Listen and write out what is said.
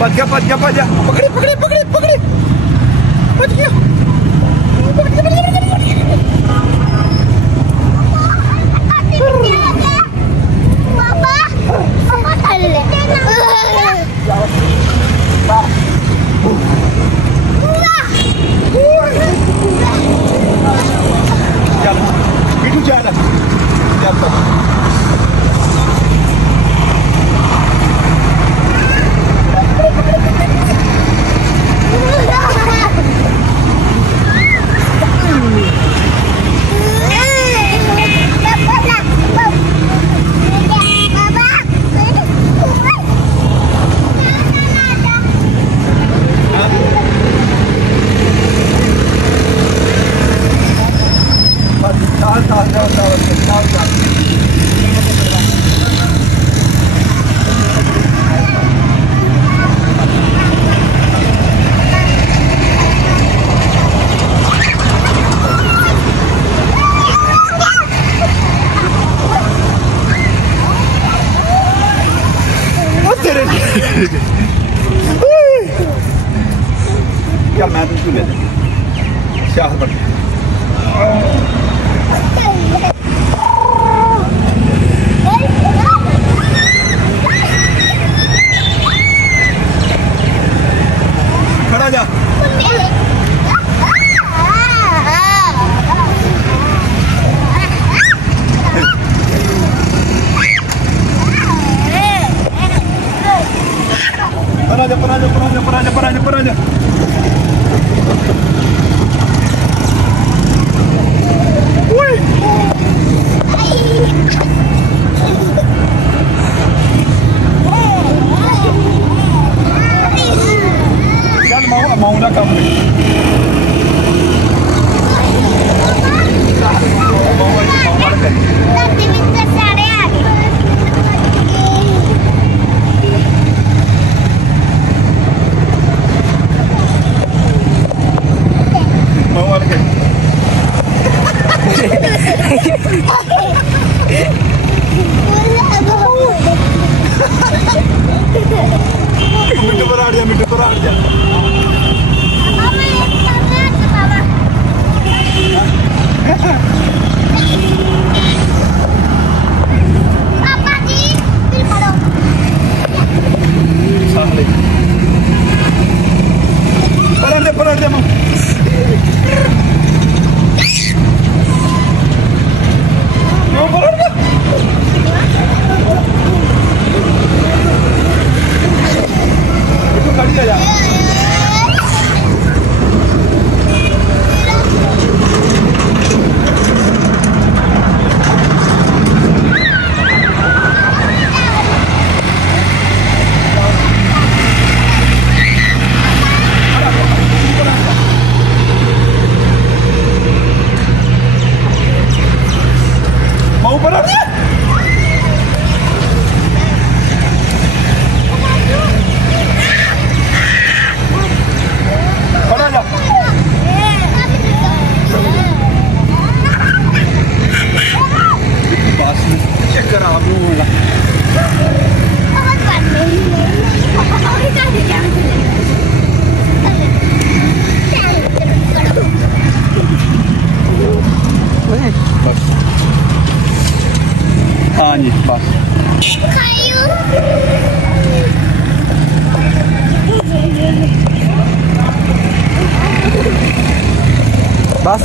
बच गया बच गया बच गया। पकड़ी पकड़ी पकड़ी पकड़ी बच गया। Itu jalan jatuh. यार मैं तो ले शाह पर खड़ा जा। Pernah. Wih. Kan mau udah kamu. Minta berada. Apa sih? Berada mau. Mau berada. Itu kali aja. Mau berada? हाँ जी बस बस